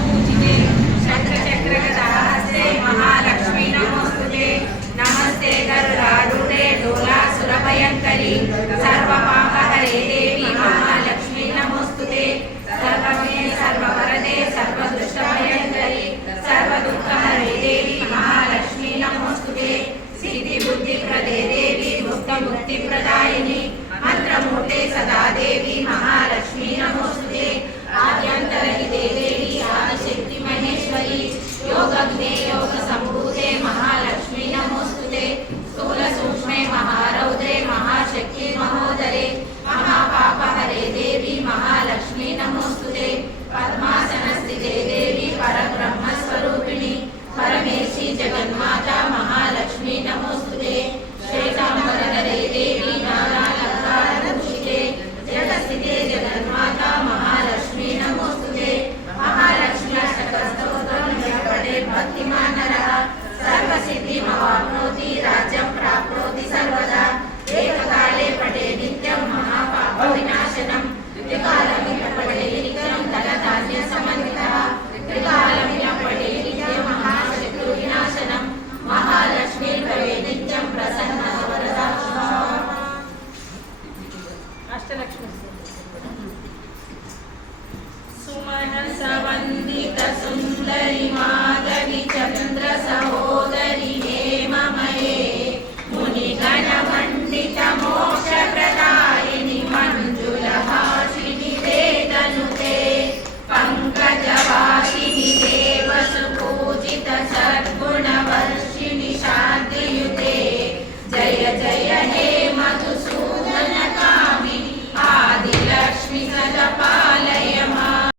पूजिते शंखचक्रगदाहस्ते महालक्ष्मी नमोस्तुते। नमस्ते गरुडारूढे डोलासुरभयङ्करी सर्वपापहरे देवी महालक्ष्मी नमोस्तुते। सर्वमे सर्ववरदे सर्वदुष्टभयङ्करी सर्वदुःखहरे देवी महालक्ष्मी नमोस्तुते। सिद्धिबुद्धिप्रदे देवी मुक्तिमुक्तिप्रदायिनी मंत्रमूर्ते सदा देवी महालक्ष्मी नमोस्तुते। आद्यन्तरहिते देवी आदिशक्ति महेश्वरी योगज्ञे योगसम्भूते महालक्ष्मी नमोस्तुते। स्थूल सूक्ष्मे महारौद्रे महाशक्ति महोदरे महापापहरे देवी महालक्ष्मी नमोस्तुते। पद्मासनस्थिते देवी परब्रह्मस्वरूपिणी परमेशी जगन्माता महालक्ष्मी नमोस्तुते। श्वेतांबरधरे देवी नानालंकारभूषिते जगस्थिते जगन्माता महालक्ष्मी नमोस्तुते। महालक्ष्म्याष्टकस्तोत्रं यः पठेत् भक्तिमान् नरः सर्वसिद्धिमवाप्नोति राज्यं प्राप्नोति सर्वदा। एककाले पठेत् नित्यं महापापविनाशनं त्रिकालमिह पठेत् नित्यं धनधान्यसमन्वितः। त्रिकालमिह पठेत् नित्यं महाशत्रुविनाशनं महालक्ष्मी भवेत् नित्यं प्रसन्ना वरदा। अष्टलक्ष्मी सुमनसवन्दित सुन्दरि माधवी चन्द्र सहोदरि हेममये मुनिगणमण्डित मोक्षप्रदायिनि मञ्जुलहासिनि वेदनुते पङ्कजवासिनि देवसुपूजित सद्गुणवर्षिणि शान्तियुते। जय जय हे मधुसूदन